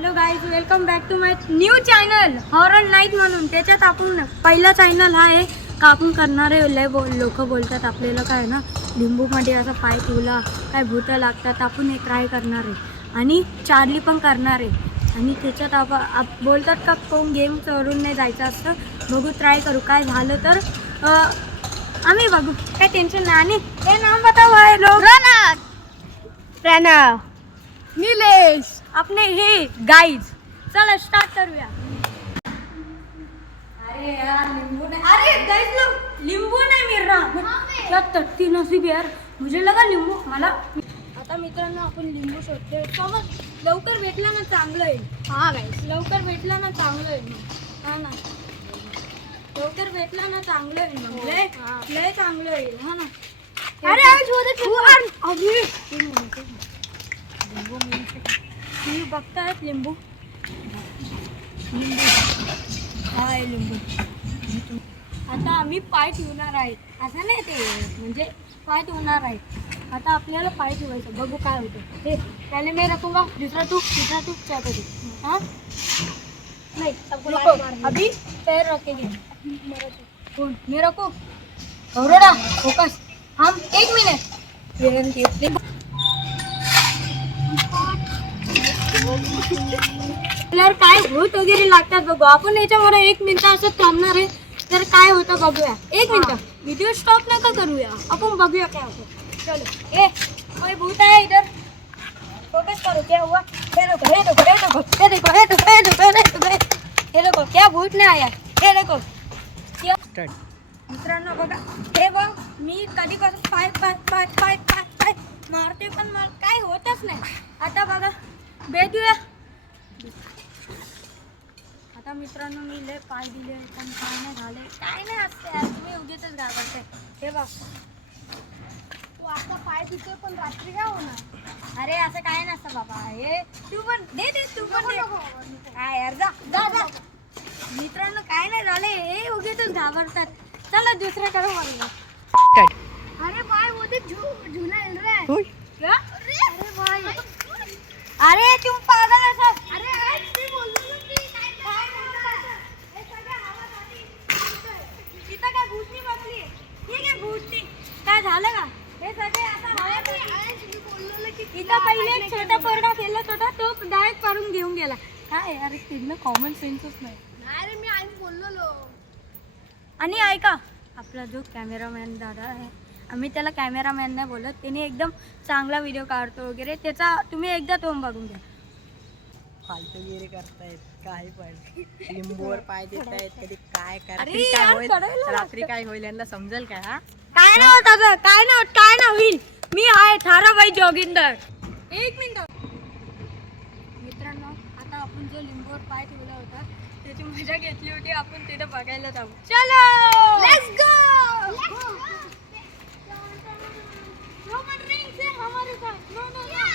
Hello guys, welcome back to my new channel horror night म्हणून. त्याच्यात आपण पहिला चॅनल हा आहे का आपण करणारे लय लोक बोलतात आपल्याला काय ना लिंबूमध्ये असा पाय ठेवला काय भूतं लागतात. आपण हे ट्राय करणार आहे आणि चार्ली पण करणार आहे. आणि त्याच्यात आपण बोलतात का कोण गेम चढून नाही जायचं असतं. बघू, ट्राय करू. काय झालं तर आम्ही बघू, काय टेन्शन नाही. आणि हे नाम बताओ आहे लोग. प्रणव, नीलेश, अपने हे गाइज. चला स्टार्ट करूया. अरे यार नींबू नहीं. अरे गाइस लोग, नींबू नहीं मिल रहा. क्या तट्टी नसीब यार. मुझे लगा नींबू. मला आता मित्रांनो आपण लिंबू शोधतोय. समज लवकर भेटला ना चांगलं आहे. हा गाइस, लवकर भेटला ना चांगलं आहे. हा ना, लवकर भेटला ना चांगलं आहे. लय चांगलं आहे. हा ना. अरे अरे लिंबू तुम्ही बघतायत लिंबू. हाय लिंबू. आता आम्ही पाय ठेवणार आहे. असं नाही ते, म्हणजे पाय ठेवणार आहे. आता आपल्याला पाय ठेवायचं. बघू काय होतं. हे पहले मैं रखूंगा, दूसरा तू चाहता तू. हाँ नहीं, अभी पैर रखेंगे. कौन मैं रखूँ? Aurora focus. हम 1 मिनट. आपल्याला काय भूत वगैरे लागतात बघू. आपण याच्यावर 1 मिनिट असं थांबणार आहे. तर काय होतं बघूया. 1 मिनिट व्हिडिओ स्टॉप नका करूया. आपण बघूया काय होतं. चलो. कोई भूत है इधर. फोकस करो. क्या हुआ? ये देखो ये देखो ये देखो ये देखो ये देखो ये देखो ये देखो ये देखो. क्या भूत नहीं आया. हे देखो क्या. मित्रांनो बघा, हे बघ मी कधीपासून पाय पाय पाय पाय पाय पाय मारते पण मला काय होतच नाही. आता बघा भेटूया. आता मित्रांनो मी लय पाय दिले पण काय नाही झाले. काय नाही असते यार, तुम्ही उगीच घाबरते. हे बघ तू आता पाय धुतोय पण रात्री काय होणार. अरे असं काय नसतं बाबा. हे तू पण दे तू पण दे. काय यार, जा जा जा. मित्रांनो काय नाही झाले. हे उगीच घाबरतात. चला दुसरं करू. बरोबर. अरे भाई वो देख झूला हिल रहा है. क्या? अरे भाई, अरे तुम पागल है सब. अरे आज मी बोललो ना की काय हे सगळं आवाज आली. इथं काय भूतनी बसली. ठीक आहे भूतनी. काय झालं का? हे सगळे आता हवा. मी बोललो ना की इथं पहिले एक छोटा पोरगा खेळत होता, तो डायरेक्ट पडून घेऊन गेला. काय यार, तिथनं कॉमन सेन्सच नाही. अरे मी आज बोललो. आणि ऐका, आपला जो कॅमेरामॅन दादा आहे, आम्ही त्याला कॅमेरामॅन नाही बोलत. त्याने एकदम चांगला व्हिडिओ काढतो वगैरे. त्याचा तुम्ही एकदा तोंड बघून घ्या. फालतूगिरी करतायत काय पण. लिंबूवर पाय देतायत. कधी काय अरे काय यार, होईल, कळलं. रात्री काय होईल यांना समजेल काय. हा काय नाही होत असं. काय नाही होत. काय नाही होईल. मी आहे थाराबाई जोगिंदर. 1 मिनिट. मित्रांनो आता आपण जो लिंबूवर पाय ठेवला होता त्याची मजा घेतली होती. आपण तिथे बघायला जाऊ. चलो लेट्स गो. रोमन रिंग्स है हमारे साथ. No no no.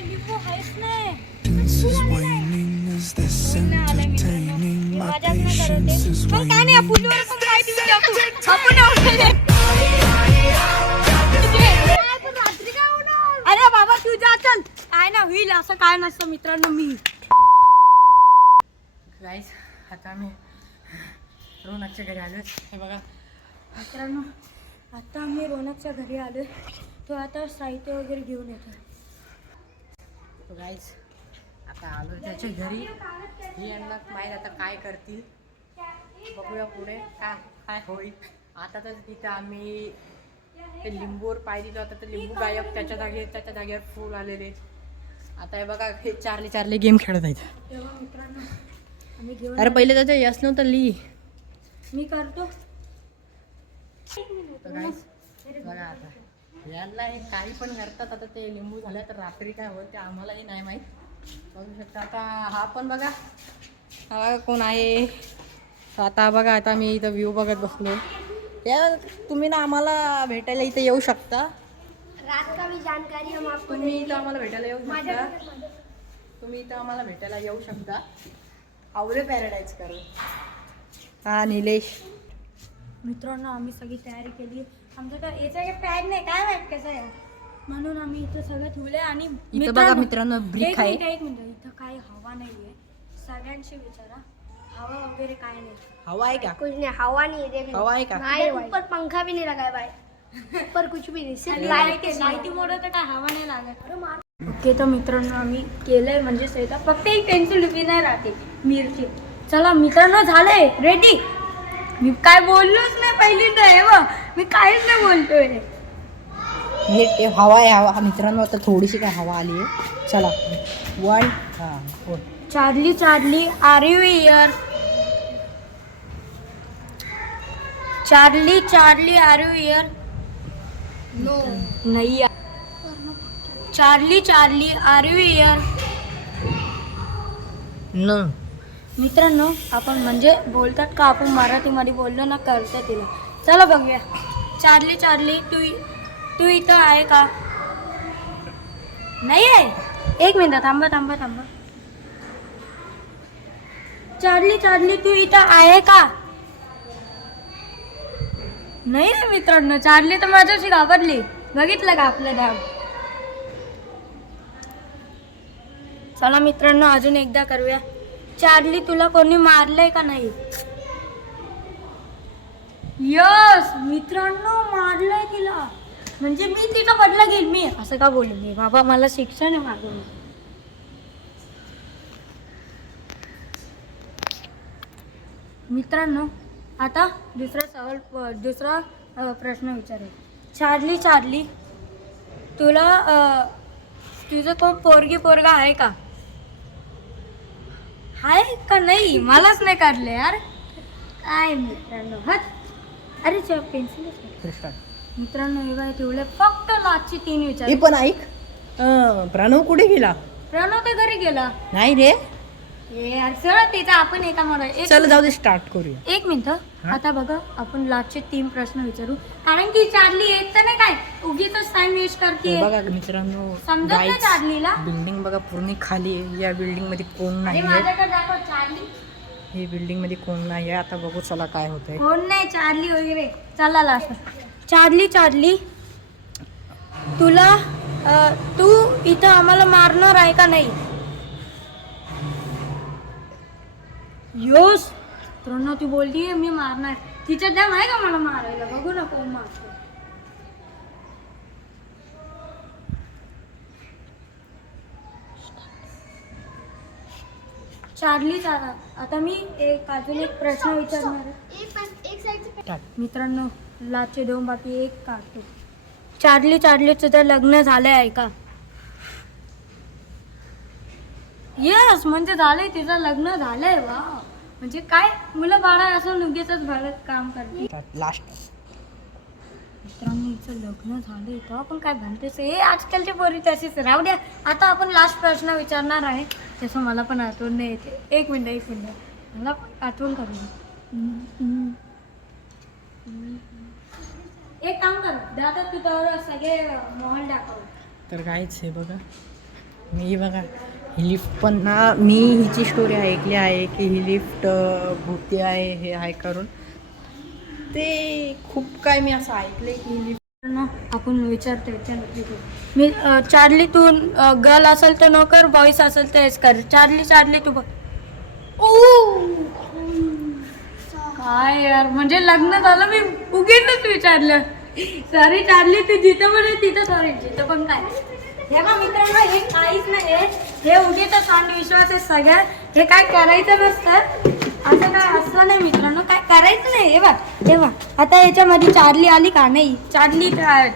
लिंबू आहेच नाही. Is waning, is this entertaining? My patience is पण काय नाही, waning. फुलवर पण काय ठेवून टाकू. आपण अरे बाबा तू जा. चल. काय ना होईल असं काय नसतं मित्रांनो. मी गाईस आता आम्ही रोनकच्या घरी आलो. हे बघा मित्रांनो, आता आम्ही रोनकच्या घरी आलो. तो आता साहित्य वगैरे घेऊन येतो. तो गाईस आता आलो त्याच्या घरी. ही यांना माहीत आता काय करतील. बघूया पुढे काय होईल. आता तर तिथं आम्ही ते लिंबूवर पाय दिला होता तर लिंबू गायब. त्याच्या जागेवर फूल आलेले. आता हे बघा हे चार्ली गेम खेळत आहेत. तेव्हा मित्रांनो आम्ही घेऊन अरे पहिले त्याचं यश नव्हतं ली. मी करतो. गाईस बघा आता यांना हे काही पण करतात. आता ते लिंबू झालं तर रात्री काय होईल ते आम्हालाही नाही माहीत. बघू शकता. आता हा पण बघा, हा बघा कोण आहे. आता बघा आता मी इथं व्ह्यू बघत बसलो. या तुम्ही ना आम्हाला भेटायला इथे येऊ शकता. रात का भी जानकारी हम आपको तुम्ही इथं आम्हाला भेटायला येऊ शकता. आवरे पॅराडाईज करू. हा निलेश. मित्रांनो आम्ही सगळी तयारी केली. आमच्याकडे याचा काही पॅड नाही, काय माहित कसं आहे, म्हणून आम्ही इथं सगळं ठेवलंय. आणि इथं बघा मित्रांनो ब्रिक आहे. एक मिनिट, इथं काही हवा नाहीये. सगळ्यांशी विचारा, हवा वगैरे काय नाही. हवा आहे का? कुछ नहीं, हवा नहीं है, देख हवा आहे का? नहीं, ऊपर पंखा भी नहीं लगा है भाई, ऊपर कुछ भी नहीं, सिर्फ लाइट है. लाईटीमुळे तर काय हवा नाही लागत. ओके तर मित्रांनो आम्ही केलंय म्हणजे सेटअप. फक्त एक पेन्सिल उभी नाही राहते मिरची. चला मित्रांनो झालंय रेडी. मी काय बोललोच नाही पहिल्यांदा आहे बघ, मी काहीच नाही बोलतोय. हे हवा आहे. हवा मित्रांनो आता थोडीशी काय हवा आली आहे. चला 1 हां बोल. Charlie Charlie are you here? Charlie Charlie are you here? No नाही. Charlie Charlie are you here? न मित्रांनो आपण म्हणजे बोलतात का, आपण मराठीमध्ये बोललो ना कळतं तिला. चला बघूया. चार्ली चार्ली तू इथं आहे का? नाही आहे. एक मिनिट थांबा थांबा थांबा. चार्ली चार्ली तू इथं आहे का? नाही रे मित्रांनो, चार्ली तर माझ्याशी घाबरली. बघितलं का आपलं धाव. चला मित्रांनो अजून एकदा करूया. चार्ली तुला कोणी मारलंय का नाही? यस मित्रांनो मारलंय तिला. म्हणजे मी तिचा बदला घेईल. मी असं का बोलू? मी बाबा मला शिक्षण आहे मागून. मित्रांनो आता दुसरा प्रश्न विचारेल. चार्ली चार्ली तुला तुझं कोण पोरगा आहे का? आहे का नाही? मलाच नाही काढले यार. काय मित्रांनो अरे पेन्सिल मित्रांनो हे बाय ठेवले. फक्त लास्टची 3 विचार. हे पण ऐक, प्रणव कुठे गेला? प्रणव तर घरी गेला. नाही रे. यार सर तिचा आपण एका मला चल जाऊ दे, स्टार्ट करूया. एक मिनिट. आता बघा आपण लास्टचे 3 प्रश्न विचारू, कारण की चार्ली येत तर नाही काय उगीच टाइम वेस्ट करते. बघा मित्रांनो समजत नाही चार्लीला. बिल्डिंग बघा पूर्ण खाली आहे. या बिल्डिंग मध्ये कोण नाही आहे. माझ्याकडे दाखव चार्ली. ही बिल्डिंग मध्ये कोण नाही आहे. आता बघू चला काय होतंय. कोण नाही चार्ली वगैरे. चला लास्ट. चार्ली चार्ली तुला तू इथं आम्हाला मारणार आहे का नाही? योस प्रणव ती बोलतीये मी मारणार. तिच्या दम आहे का मला मारायला? बघू ना कोण मारतो. चार्ली आता मी अजून एक प्रश्न विचारणार आहे. एक साइड से मित्रांनो लाचे 2 बाकी 1 काढतो. चार्ली चार्ली तुझं लग्न झालंय आहे का? यस म्हणजे झालंय. तिचं लग्न झालंय. वा म्हणजे काय मुलं बाळा असं नुगेच भरत काम करते. लास्ट. मित्रांनो हिचं लग्न झालंय तर आपण काय म्हणतेस हे आजकालची पोरी तशीच. राहू द्या. आता आपण लास्ट प्रश्न विचारणार आहे. त्याचं मला पण आठवण नाही येते. एक मिनिट मला पण आठवण करून. एक काम कर दादा तू तर सगळे मोहन दाखव. तर काहीच हे बघा मी बघा ही लिफ्ट पण ना मी हिची स्टोरी ऐकली आहे की ही लिफ्ट भूती आहे हे आहे करून. ते खूप काय मी असं ऐकलंय की ही लिफ्ट. आपण विचारतो मी. चार्ली तू गर्ल असेल तर नो कर, बॉईज असेल तर हेच कर. चार्ली चार्ली तू बघ. काय यार म्हणजे लग्न झालं मी उगीच विचारलं. सॉरी चार्ली तू जिथं म्हणे तिथं सॉरी जिथं पण काय. हे बघा मित्रांनो हे काहीच नाही आहे. हे उगीच अंधविश्वास आहे सगळ्या. हे काय करायचं नसतं. असं काय असलं नाही मित्रांनो. काय करायचं नाही. हे बघ आता याच्यामध्ये चार्ली आली का? नाही चार्ली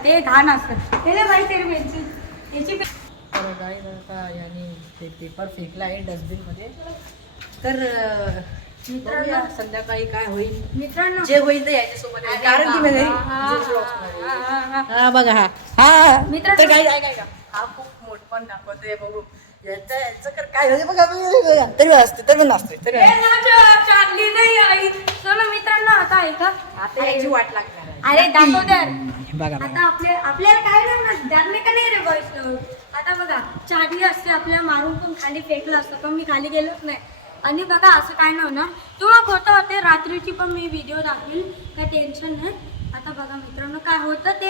ते घाण असतं. हे माहिती आहे पेन्सिल याची. तर काय याने ते पेपर फेकला आहे डस्टबिनमध्ये. तर मित्रांनो संध्याकाळी काय होईल मित्रांनो जे होईल ते याच्यासोबत आहे. कारण की मी घरी हा बघा हा मित्रांनो. तर काय काय का हा खूप मोठपण दाखवतोय. बघू याचं कर काय होते बघा. तरी असते तरी नसते तरी चार्ली नाही आई. चला मित्रांनो आता ऐका. आता याची वाट लागणार आहे. अरे दाखव द्या. बघा आता आपल्याला काय नाही डरणे का नाही रे बॉईस. आता बघा चार्ली असते आपल्याला मारून पण खाली फेकलं असतं पण मी खाली गेलोच नाही. आणि बघा असं काय नाही होणार. तुम्हाला खोटं होते रात्रीची पण मी व्हिडिओ दाखवील, काय टेन्शन नाही. आता बघा मित्रांनो काय होतं ते